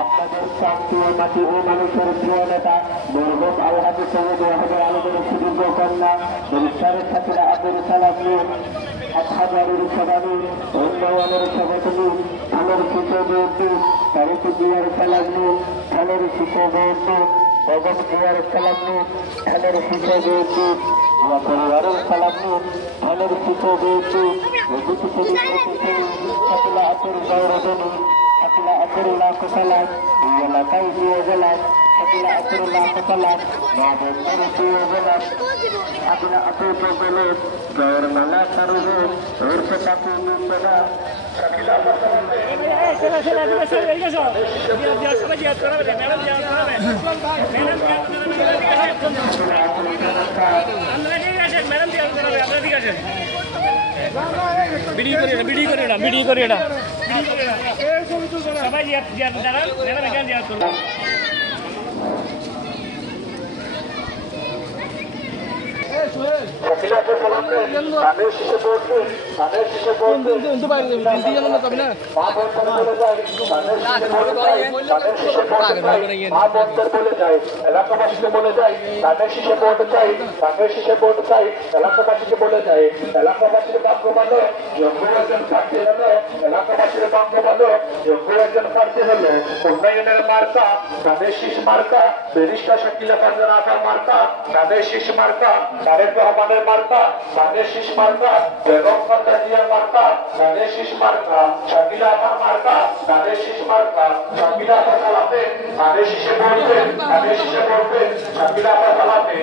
আপনাদের শান্তি মাটি ও মানুষের প্রিয় নেতা দুর্গম আলহাজি সৈয়দ ওয়াহিদুল আলমের সুযোগ্য কন্যা বরিশালের ছাত্রীরা আবুল সালাম হাজারের সভানী উন্নয়নের সভাপতি থানের শিশু বিএনপি তারিখ দিয়ার সালামনি থানের শিশু বিএনপি বেগম দিয়ার সালামনি থানের শিশু বিএনপি পরিবারের সালামনি থানের শিশু বিএনপি সাকিলা আতুর গৌরবনী সাকিলা আতুরুল্লাহ কোসালাম এলাকায় দিয়ে গেলাম সাকিলা আতুরুল্লাহ কোসালাম মহাবন্দর দিয়ে গেলাম সাকিলা আতুর বলে গৌর মালা সারুবে ওর পাখি নিন্দা সাকিলা ভিডিও করে এটা সবাই যারা এলাকাবাসীকে বলে যায় তাদের শিশে ভোট চাই তাদের শিশে ভোট চাই এলাকাবাসীকে বলে যায় এলাকাবাসীর ভাগ্য ভালো যোগ্য একজন প্রার্থী হলো এলাকাবাসীর ভাগ্য ভালো যোগ্য একজন প্রার্থী হলো উন্নয়নের মার্কা তাদের শীষ মার্কা ব্যারিস্টার শাকিলা ফারজানা আপার মার্কা তাদের শীষ মার্কা তারেক রহমানের মার্কা তাদের শীষ মার্কা বেগম খালেদা জিয়ার মার্কা তাদের শীষ মার্কা শাকিলা আপার মার্কা তাদের শীষ মার্কা শাকিলা আপা চালাতে তাদের শীষে পড়বে তাদের শীষে পড়বে শাকিলা আপা চালাতে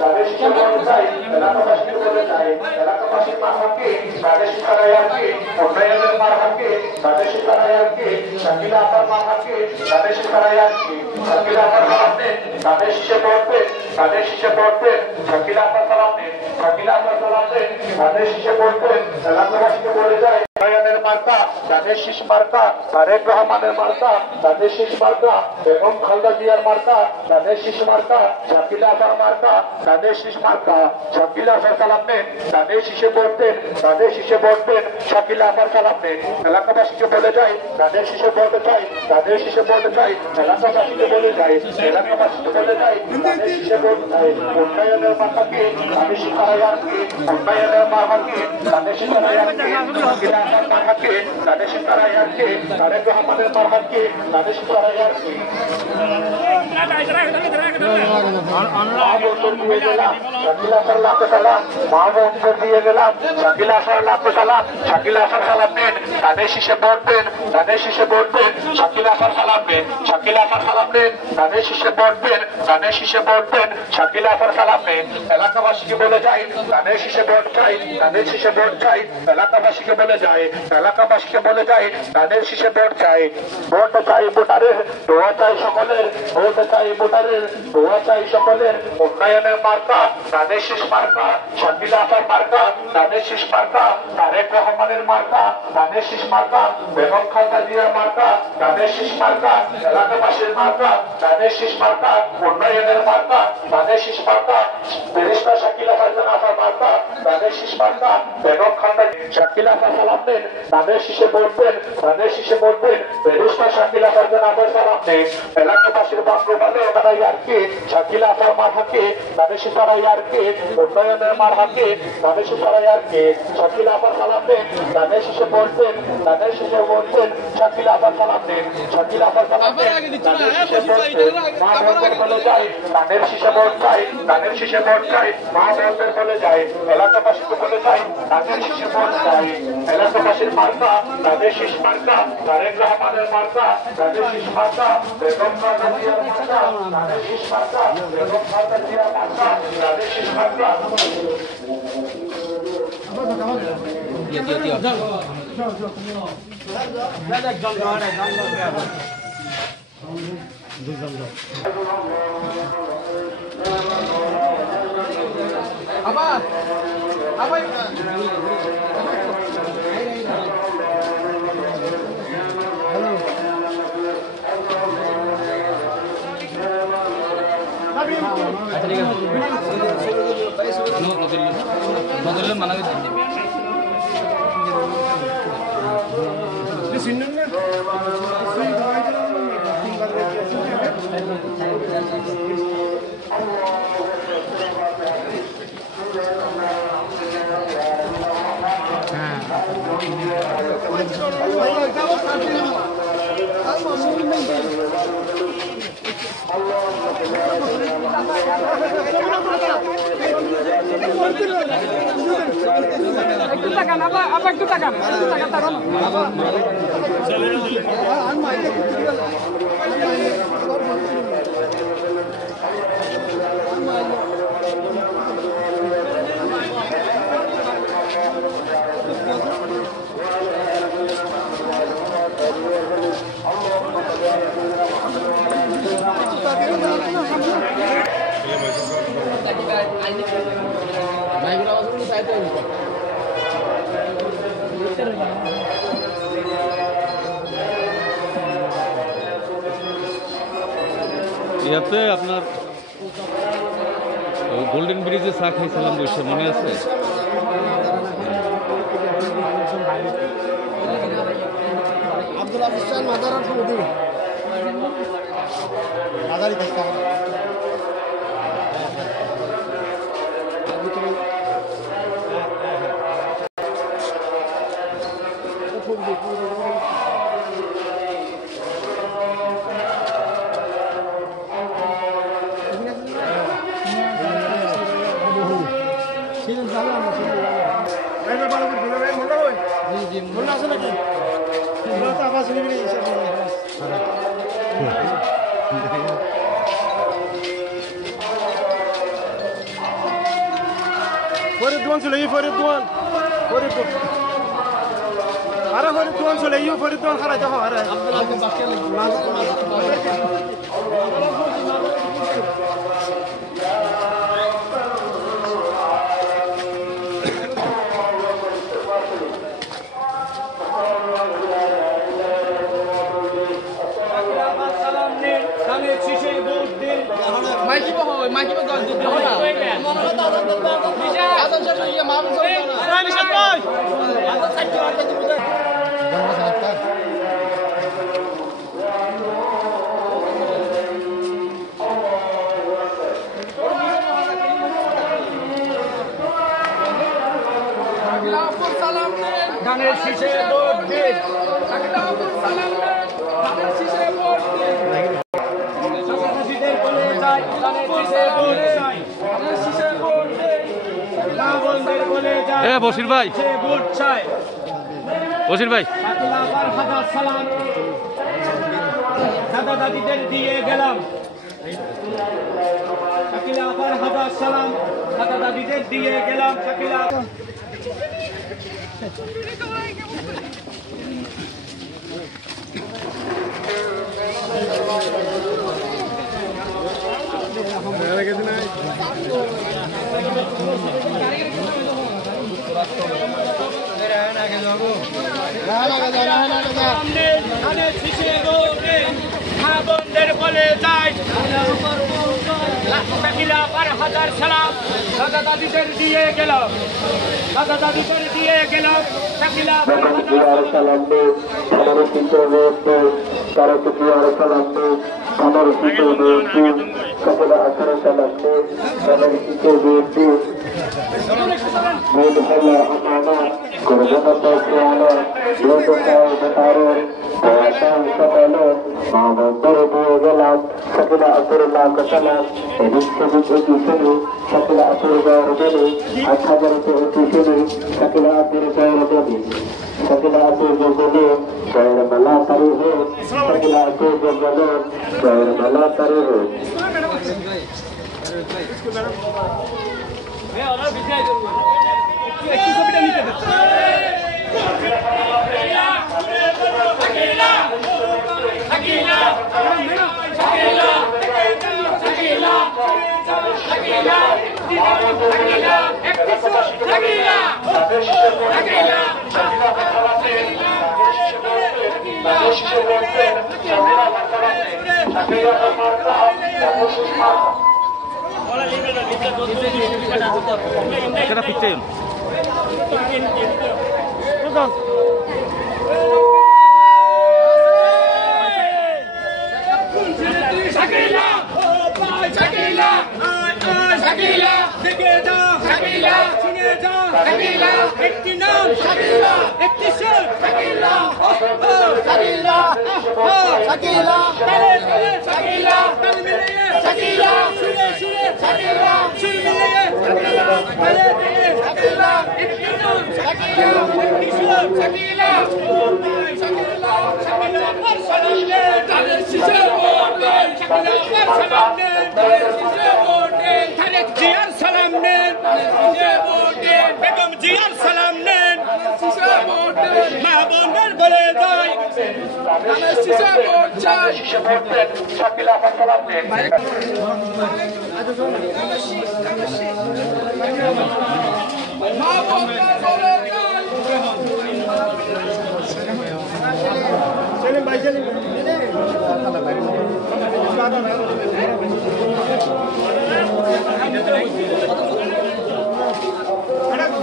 তাদের শীষে পড়তে চাই এলাকাবাসীকে বলে যায় এলাকাবাসীর মারহাকে তাদের শিকারায়াকে উন্নয়নের মারহাকে তাদের শিকারায়াকে শাকিলা আপার মারহাকে তাদের শিকারায়াকে শাকিলা আপার চালাতে তাদের শীষে পড়বে তাদের শীষে পড়বে শাকিলা আপা চালাতে শাকিলা আপা চালাতে তাদের শীষে পড়বে এলাকাবাসীকে বলে যায় উন্নয়নের মার্কা তাদের শীষ মার্কা তারেক রহমানের মার্কা তাদের শীষ মার্কা বেগম খালেদা জিয়ার মার্কা তাদের শীষ মার্কা শাকিলা আপার মার্কা তাদের শীষ মার্কা শাকিলা আপার সালামে তাদের শীষে পড়তেন তাদের শীষে পড়তেন শাকিলা আপার সালামে এলাকাবাসীকে বলে যায় তাদের শীষে পড়তে চাই তাদের শীষে পড়তে চাই এলাকাবাসীকে বলে যায় এলাকাবাসীকে বলে যায় তাদের শীষে পড়তে চাই উন্নয়নের মার্কাকে তাদের শিকারায়ানকে উন্নয়নের মার্কাকে তাদের শিকারায়ানকে শাকিলা আপার মার্কাকে তাদের শিকারায়ানকে তারেক রহমানের মার্কাকে তাদের শিকারায়ানকে শাকিল আসার লাখে সালাম, মাহমুদকে দিয়ে গেলাম, শাকিল আসার লাখে সালাম, শাকিল আসার সালাম নেন, তাদের শীষে ভোট দেন, তাদের শীষে ভোট দেন, শাকিল আসার সালাম নেন, শাকিল আসার সালাম নেন, তাদের শীষে ভোট দেন, তাদের শীষে ভোট দেন, শাকিল আসার সালাম নেন। এলাকাবাসীকে বলে যাই, তাদের শীষে ভোট চাই, তাদের শীষে ভোট চাই, এলাকাবাসীকে বলে যায়, এলাকাবাসীকে বলে যায়, তাদের শীষে ভোট চাই, ভোট চাই ভোটারের, দোয়া চাই সকলের, ভোট চাই ভোটারের, দোয়া চাই সকলের, উন্নয়নের মার্কা, তাদের শীষ মার্কা, শাকিল আসার মার্কা, তাদের শীষ মার্কা, তারেক রহমানের মার্কা, তাদের শীষ মার্কা, বেগম খালেদা জিয়ার মার্কা, তাদের শীষ মার্কা, এলাকাবাসীর মার্কা, তাদের শীষ মার্কা, উন্নয়নের মার্কা, তাদের শীষ মার্কা, ব্যারিস্টার শাকিল আসার মার্কা, তাদের শীষ মার্কা, বেগম খালেদা শাকিল আসার সালাম নেন, তাদের শীষে ভোট দেন, তাদের শীষে ভোট দেন, ব্যারিস্টার শাকিল আসার সালাম নেন। এলাকাবাসীর বাক্য বলে তারা ইয়ারকে, শাকিল আসার মার্কাকে, তাদের শীষ তারা ইয়ারকে, উন্নয়নের মার্কাকে, তাদের শীষ তারা ইয়ারকে, শাকিল আসার সালাম নেন, তাদের শীষে ভোট দেন, তাদের শীষে ভোট দেন, শাকিল আসার সালাম নেন, শাকিল আসার সালাম নেন, তাদের শীষে ভোট দেন, মা ভোটের বলে যায়, তাদের শীষে ভোট চাই, তাদের শীষে ভোট চাই, মা ভোটের বলে যায়, এলাকাবাসীকে বলে যায়, তাদের শীষে ভোট চাই, এলাকাবাসীর মার্কা, তাদের শীষ মার্কা, তারেক রহমানের মার্কা, তাদের শীষ মার্কা, বেগম খালেদা জিয়ার মার্কা, তাদের শীষ মার্কা, বেগম খালেদা জিয়ার মার্কা, তাদের শীষ মার্কা। আবার আবার একটু টাকা না আবার একটু টাকা তারা ইয়াতে আপনার গোল্ডেন ব্রিজে চা খাইছিলাম বসে, মনে আছে? আব্দুল হাফিজ খান মাদার সৌদি মাদারি দেখতে Foriduan Sulei, Foriduan, Foriduan. Ara Foriduan Sulei, Foriduan Hara Jaha Hara. Abdul হাফিজ মাইকি বাবা মাইকি বাবা দল দিতে হবে না আদম সাহেব ইয়ে মাহমুদ সাহেব না নিশাত ভাই আদম সাহেব কি দিতে হবে সালাম দেন গানের শীষে ভোট দিন সালাম দেন গানের শীষে ভোট দিন বশির ভাই, বশির ভাই, দাদা দাদিদের দিয়ে গেলাম, শাকিলা আপার হাজার সালাম, দাদা দাদিদের দিয়ে গেলাম, শাকিলা বলে যায় শাকিলা আপার হাজার সালাম, দাদা দাদিদের দিয়ে গেলাম, দাদা দাদিদের দিয়ে গেলাম, শাকিলা আপার হাজার সালাম। সেটা পিছিয়ে একটি নাম একটি সুর জিয়ার সালাম নেন, বেগম জিয়ার সালাম নেন, মা বোনের বলে যায় শাকিলা আপার সালাম নেন। সেলিম ভাই, সেলিম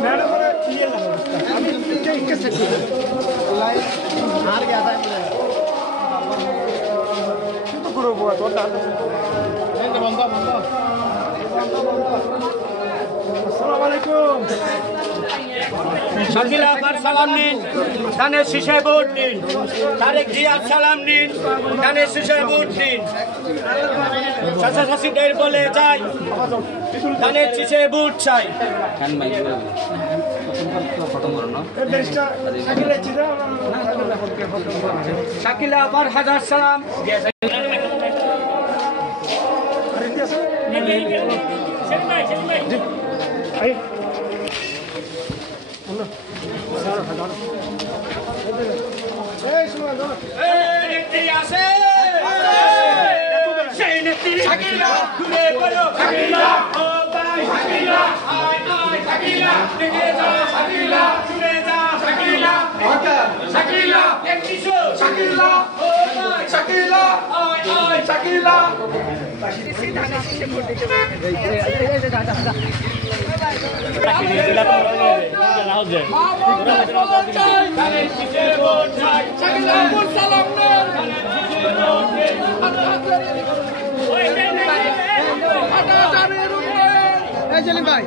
मैडम ये कैसे हार गया था तो करो वो तो अस्सलाम वालेकुम। শাকিলা আপার সালাম নিন, ধানের শীষে ভোট দিন, তারেক জিয়ার সালাম নিন, ধানের শীষে ভোট দিন, চাচা চাষিদের বলে যাই ধানের শীষে ভোট চাই। শাকিলা আপার হাজার সালাম, শাকিলা ঘুরে বলো শাকিলা, ও ভাই শাকিলা, আয় আয় শাকিলা, দেখে যা শাকিলা, ঘুরে যা শাকিলা, শাকিলা একটি শো শাকিলা, ও ভাই শাকিলা, আয় আয় শাকিলা। ভাই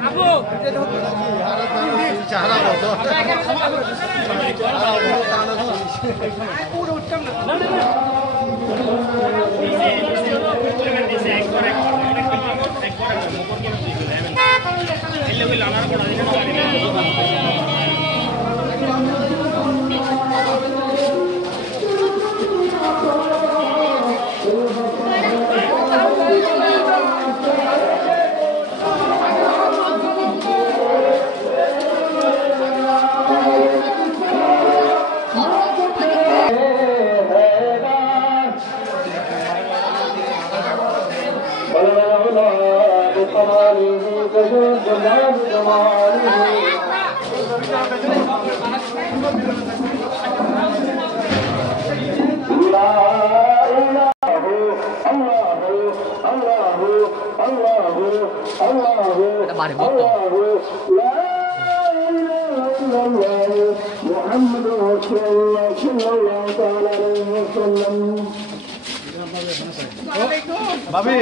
Babi,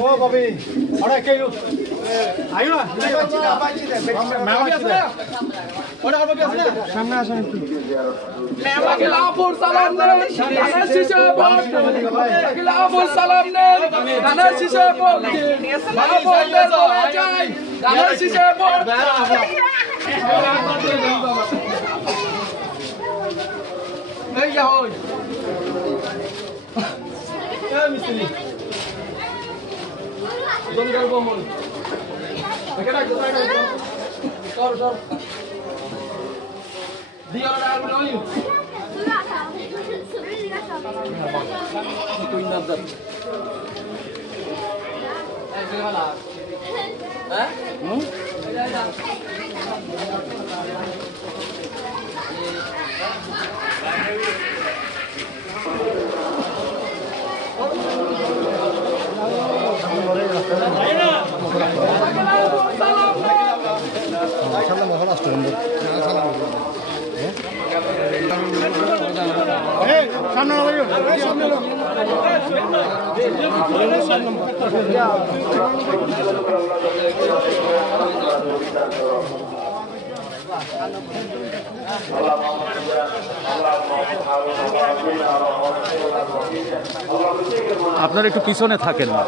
oh Babi, ada kayu, ayo lah. আপনারা একটু পিছনে থাকেন না।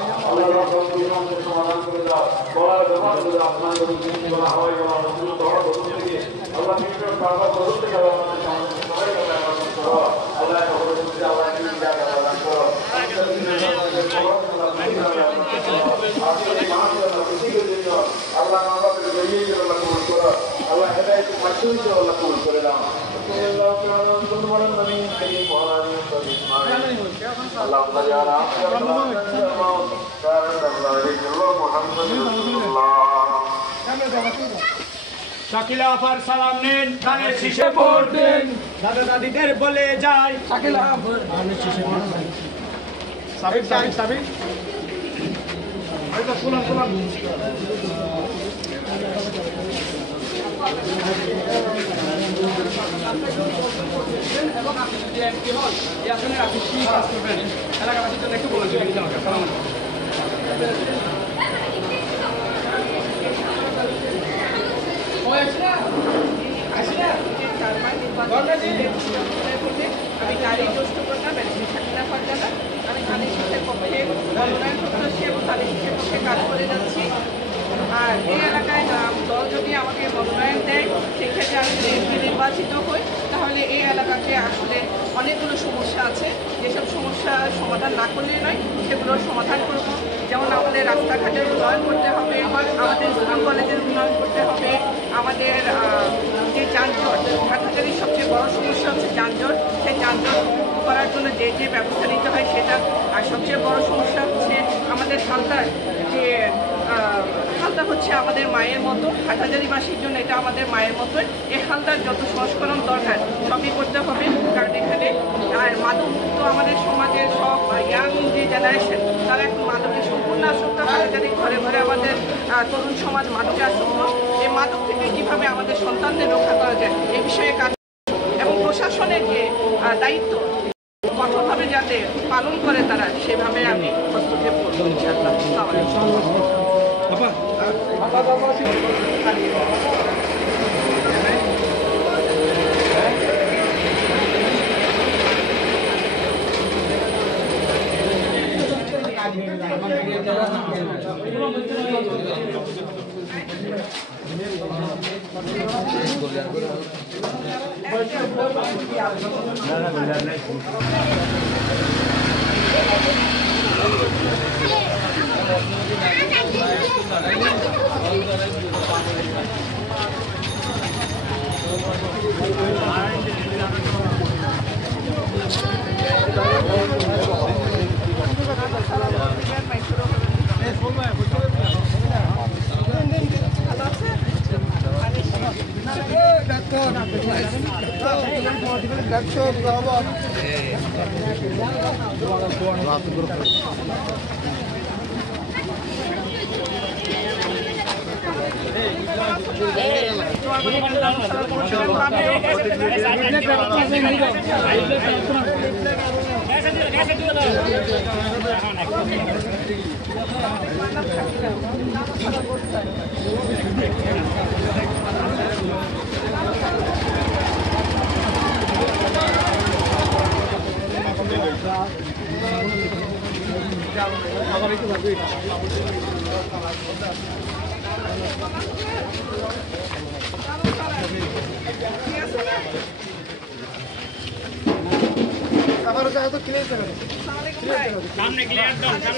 শাকিলা আফার সালাম নিন, ধানের শীষে ভোট দিন, দাদা দাদিদের বলে যায় শাকিলা আফার ধানের শীষে ভোট দিন। সাবিক সাবিক সাবিক হয়তো শুনুন শুনুন এবং আপনি যদি এমপি হন এই আসলে আপনি কি কাজ করবেন এলাকাবাসীর জন্য একটু বলে দিবেন। আমি নারী জ্যেষ্ঠকন্যা ম্যাডাম শাকিলা ফারজানা। আমি ধানের শীষের পক্ষে মনোনয়ন প্রত্যাশী এবং ধানের শীষের পক্ষে কাজ করে যাচ্ছি। আর এই এলাকায় দল যদি আমাকে মনোনয়ন দেয়, সেক্ষেত্রে আমি যদি এমপি নির্বাচিত হই, তাহলে এই এলাকাতে আসলে অনেকগুলো সমস্যা আছে। যেসব সমস্যার সমাধান না করলে নয়, সেগুলোর সমাধান করব। যেমন আমাদের রাস্তাঘাটের উন্নয়ন করতে হবে, আমাদের স্কুল কলেজের উন্নয়ন করতে হবে, আমাদের যে যানজট, হাটহাজারির সবচেয়ে বড় সমস্যা হচ্ছে যানজট। সেই যানজট করার জন্য যে যে ব্যবস্থা নিতে হয় সেটা। আর সবচেয়ে বড় সমস্যা হচ্ছে আমাদের হালদার, যে হালদা হচ্ছে আমাদের মায়ের মতো, হাটহাজারিবাসীর জন্য এটা আমাদের মায়ের মতোই। এই হালদার যত সংস্করণ দরকার সবই করতে হবে, কারণ এখানে আর মাদক তো আমাদের সমাজের সব ইয়াং যে জেনারেশন, তারা এখন মাদকে সম্পূর্ণ আসক্ত। হাটহাজারি ঘরে ঘরে আমাদের তরুণ সমাজ মাদকে আসক্ত। এই মাদক থেকে কীভাবে আমাদের সন্তানদের রক্ষা করা যায় এই বিষয়ে কাজ, এবং প্রশাসনের যে দায়িত্ব কঠোরভাবে যাতে পালন করে তারা, সেভাবে আমি হস্তক্ষেপ করবো ইনশাআল্লাহ।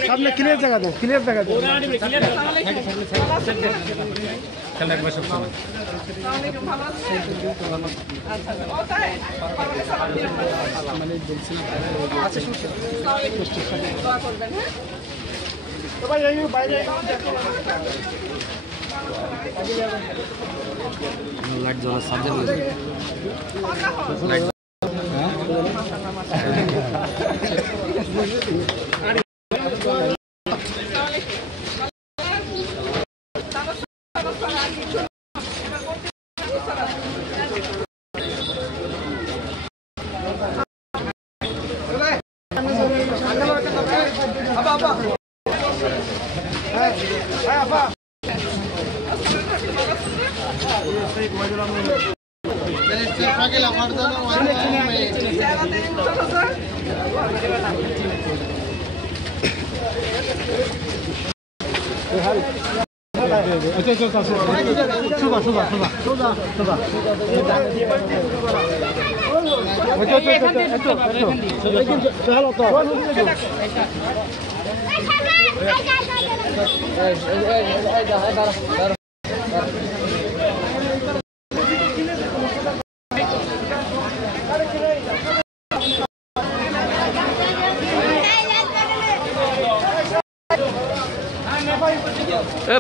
সামনে ক্লিয়ার জায়গা দাও, ক্লিয়ার জায়গা দাও। লাইট জ্বলা সাবজেক্ট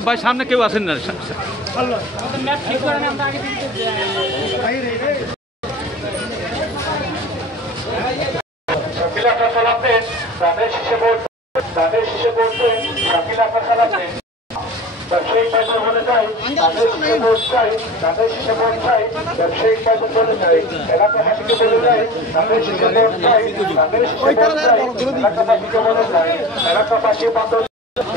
ভাই সামনে কেউ আছেন না? ব্যবসায়িক বাজার বলে যায় তাদের শিশে ভোট চাই, তাদের শিশে ভোট চাই, ব্যবসায়িক বাজার বলে যায় এলাকাবাসীকে বলে যায় তাদের শিশে ভোট চাই, তাদের শিশে ভোট চাই, এলাকাবাসীকে বলে যায় এলাকাবাসী বন্ধ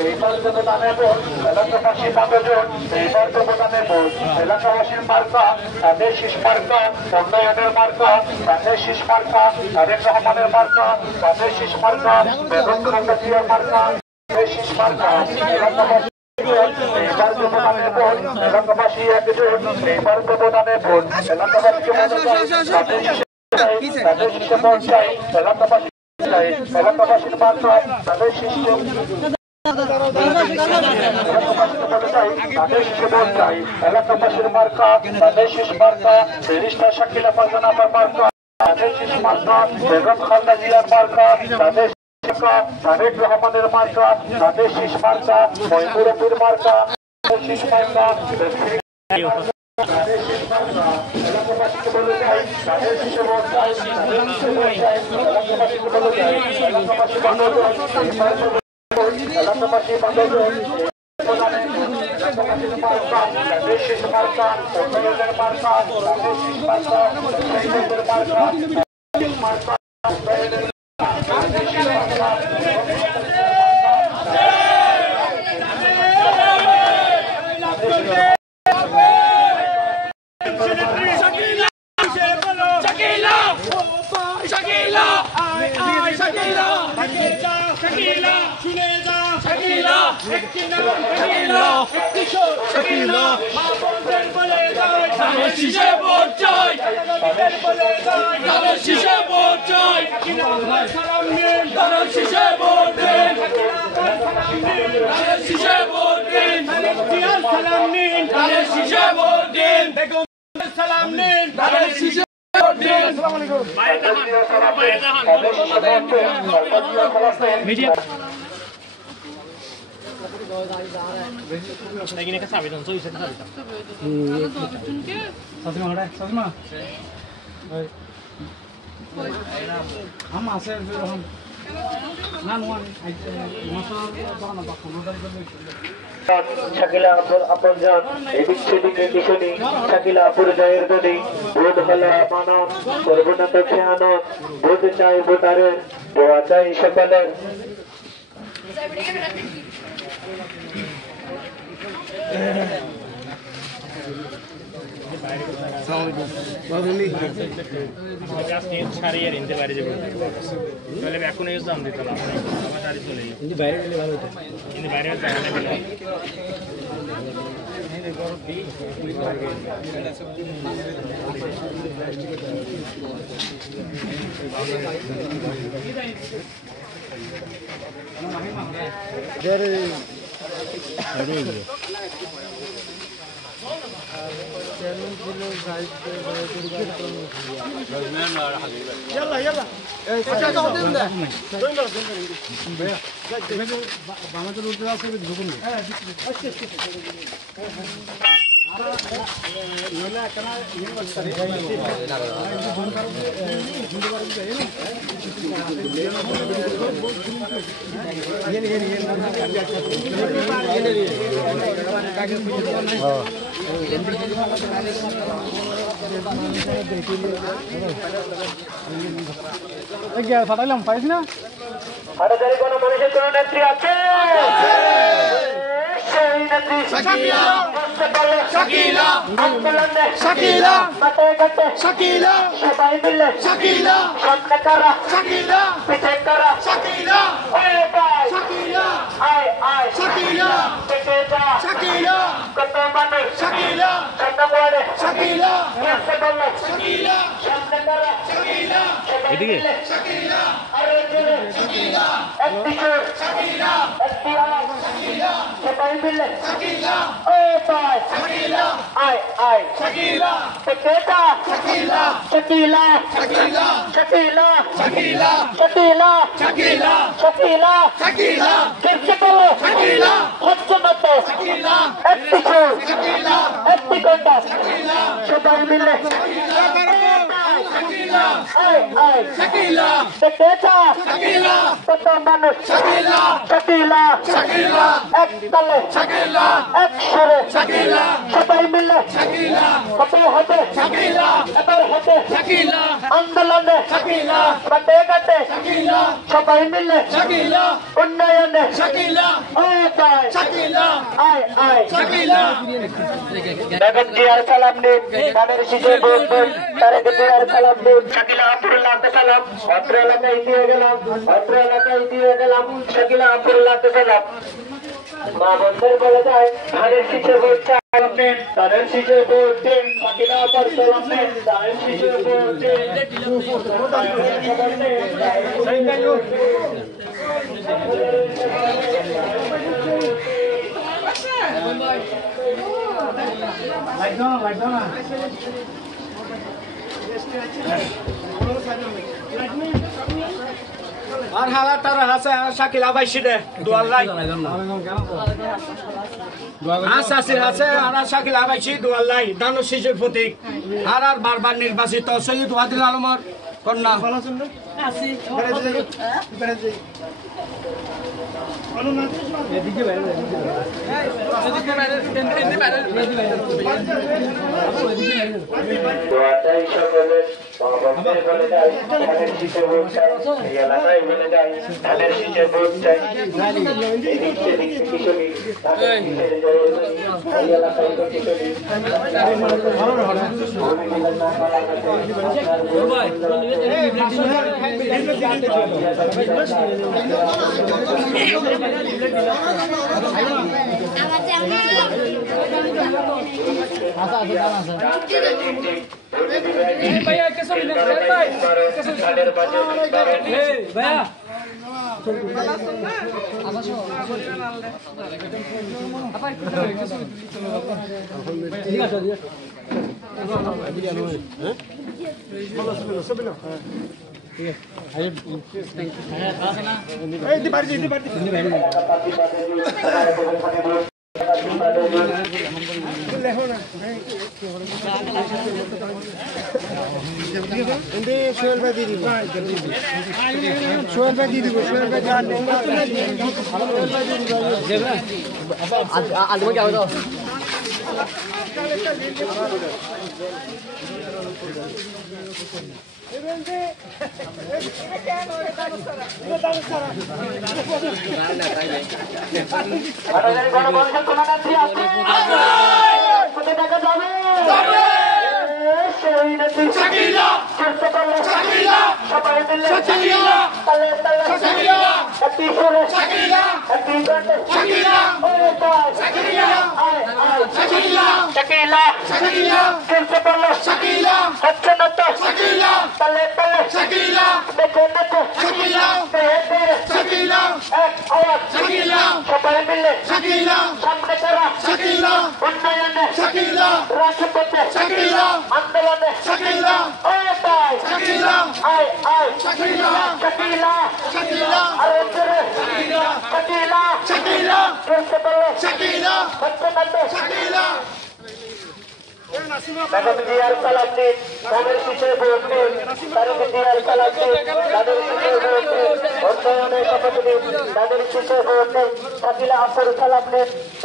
এইবার দেবো দামে ভোট, এলাকাবাসী বন্ধজন এইবার দেবো দামে ভোট, এলাকাবাসীর মার্কা তাদের শীষ মার্কা, উন্নয়নের মার্কা তাদের শীষ মার্কা, তারেক রহমানের মার্কা তাদের শীষ মার্কা, বেগম খালেদা জিয়ার মার্কা তাদের শীষ মার্কা, এলাকাবাসী এইবার দেবো দামে ভোট, এলাকাবাসী একজন এইবার দেবো দামে ভোট, এলাকাবাসীকে বলে যায় তাদের শীষে ভোট চাই, এলাকাবাসী চাই, এলাকাবাসীর মার্কা তাদের শীষ এলাকাবাসীর মার্কা তাদের শীষ মার্কা, ব্যারিস্টার শাকিলা ফারজানা আপার মার্কা তাদের শীষ মার্কা, বেগম খালেদা জিয়ার মার্কা তাদের মার্কা, তারেক রহমানের মার্কা তাদের শীষ মার্কা, ময়মুরব্বির মার্কা তাদের শীষ মার্কা, এলাকাবাসীকে বলে যায় তাদের শীষে ভোট চাই, এলাকাবাসীকে বলে যায় এলাকাবাসী এলাকাবাসী বান্ধবজন এলাকাবাসীর মার্কা তাদের শীষ মার্কা, উন্নয়নের মার্কা তাদের শীষ মার্কা, শহীদের মার্কা শীষ মার্কা, উন্নয়নের তাদের শীষ মার্কা, শুনে যা শাকিলা একটি নাম শাকিলা একটি শো শাকিলা মা বলবেন বলে যায় ধানের শীষে ভোট চাই ধানের শীষে ভোট চাই ধানের শীষে ভোট দিন ধানের শীষে ভোট দিন সালাম নিন ধানের শীষে ভোট দিন বেগম সালাম নিন ধানের শীষে ভোট দিন media lagi nak kasih dong, so bisa kasih. Shakila আপন জান এদিক সেদিকে কিশোরী শাকিলা আপুর জয়ের দনি ভোট হলো মানব করবো না তো খেয়ানত ভোট চাই ভোটারের দোয়া চাই সকলের ছাড়িয়ে নিতে পারি যে তাহলে এখন এই দাম দিতে না আবার গাড়ি চলে যায় কিন্তু বাইরে গেলে ভালো হতো কিন্তু বাইরে يلا يلا ফাটাইলাম পাইস না হাটাজারি কোনো মানুষের কোন নেত্রী আছে সেই নেত্রী শাকিলা শাকিলা আন্দোলনে শাকিলা মাঠে ঘাটে শাকিলা সবাই মিলে শাকিলা সামনে করা শাকিলা পিছে করা শাকিলা শাকিলা আয় আয় শাকিলা পেটে যা শাকিলা কত মানুষ শাকিলা কত বড় শাকিলা এসে বললো শাকিলা সামনে করা শাকিলা এদিকে শাকিলা আরে জোরে শাকিলা একটি সুর শাকিলা একটি আওয়াজ শাকিলা সবাই মিলে শাকিলা ও পায় শাকিলা আয় আয় শাকিলা পেটে যা শাকিলা শাকিলা শাকিলা শাকিলা শাকিলা শাকিলা শাকিলা শাকিলা শাকিলা কিরছে বলো শাকিলা হচ্ছে মতো শাকিলা একটি সুর শাকিলা একটি কণ্ঠা শাকিলা সবাই মিলে শাকিলা আয় আয় শাকিলা পেটে যা শাকিলা কত মানুষ শাকিলা শাকিলা শাকিলা এক তালে শাকিলা এক সুরে শাকিলা সবাই মিলে শাকিলা কত হবে শাকিলা এবার হবে শাকিলা আন্দোলনে শাকিলা মাঠে ঘাটে শাকিলা সবাই মিলে শাকিলা উন্নয়নে শাকিলা ও পায় শাকিলা আয় আয় শাকিলা বেগম জিয়ার সালাম নিন তাদের শিশে বলবেন তারেক জিয়ার সালাম নিন শাকিলা আপুরুল্লাহ সালাম অত্র এলাকায় দিয়ে গেলাম শাকিলা আপুরুল্লাহ সালাম মা বন্ধের বলে যায় ধানের শিশে ভোট চাই তাদের শিশে ভোট দিন শাকিলা আপার সালাম নিন তাদের শিশে ভোট আর হালা তার হাসে শাকিলা বাইশি দে দুয়াল্লাই আসাসির হাসে আর শাকিলা বাইশি দুয়াল্লাই দানো শিশুর প্রতীক আর বারবার নির্বাচিত সৈয়দ ওয়াদিল আলমর কন্যা দোয়া চাই সকলের বলে যায় ধানের শীষে ভোট চাই, এই এলাকায় বলে যায় ধানের শীষে ভোট চাই। কিশোরী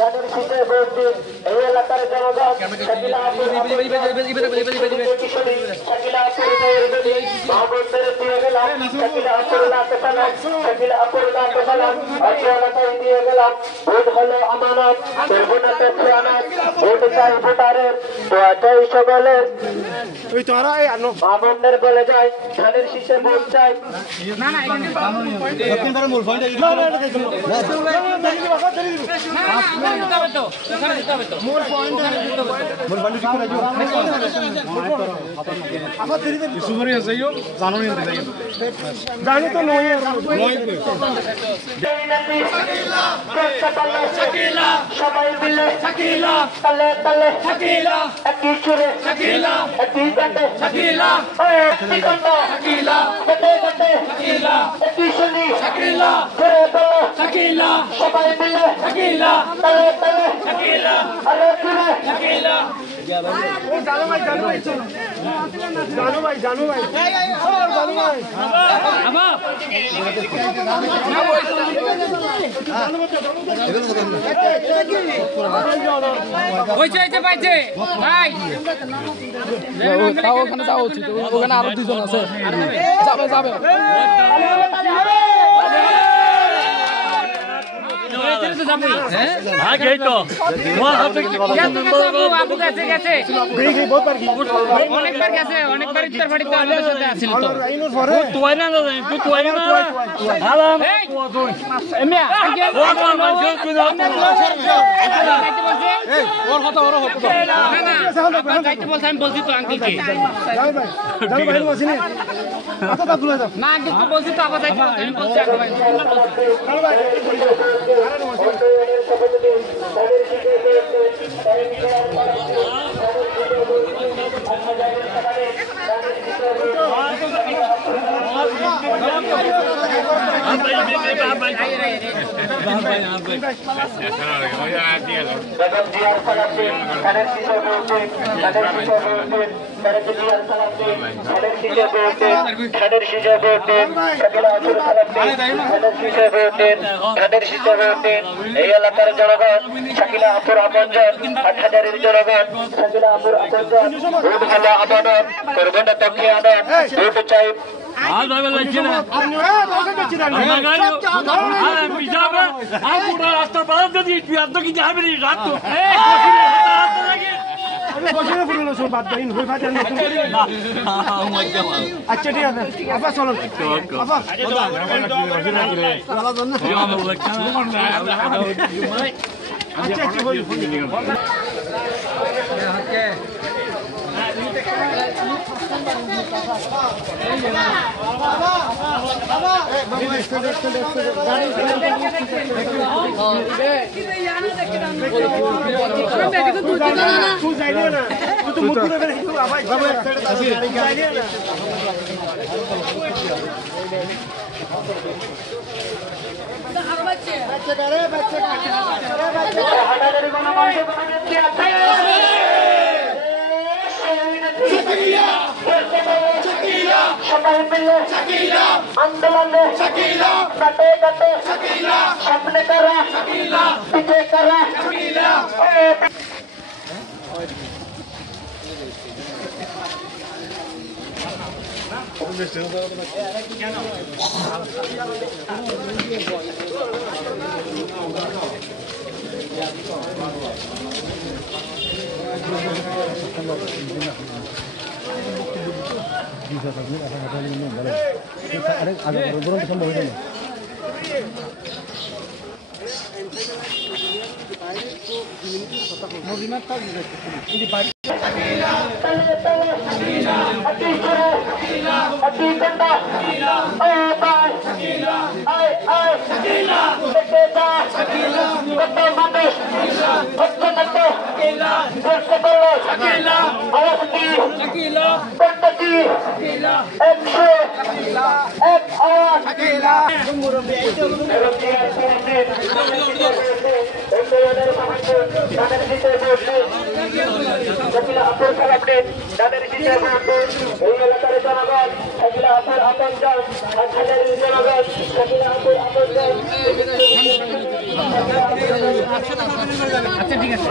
ধানের শীষের জয়ধ্বনি, এই এলাকায় তো কিশোরী মামুনের বলে যায় ধানের শীষে ভোট চাই। সবাই মিলে তালে তালে একই সুরে একই গানে একই কণ্ঠ গটে গটে একই শুনি ঘুরে বলো সবাই মিলে তালে তালে আরে ঘুরে ওখানে যাওয়া উচিত, ওখানে আরো দুজন আছে, যাবে যাবে। অনেকবার গেছে, অনেকবার ইফতার পার্টিতে আমাদের সাথে আসছিল তো। আমি বলছি তো আঙ্কেলকে, না আঙ্কেল বলছি তো আবার যাইতে আমি বলছি বেগম জিয়ার সালামে ধানের শীষে ভোট দিন, ধানের শীষে ভোট দিন। তারা জিয়ার সালাম দিন ধানের শীষে ভোট দিন ধানের শীষে ভোট দিন শাকিলা আপুর সালাম দিন ধানের শীষে ভোট দিন ধানের শীষে ভোট দিন এই এলাকার জনগণ শাকিলা আপুর আপনজন হাটহাজারীর জনগণ শাকিলা আপুর আপনজন ভোট ভালো আবাদত করবেন না তকে আনন্দ ভোট চাই আচ্ছা ঠিক আছে আবার চলো আচ্ছা কি বলি সবাই মিলে আন্দোলনে কাটে কাটে সামনে করা পিঠে করা আচ্ছা ঠিক আছে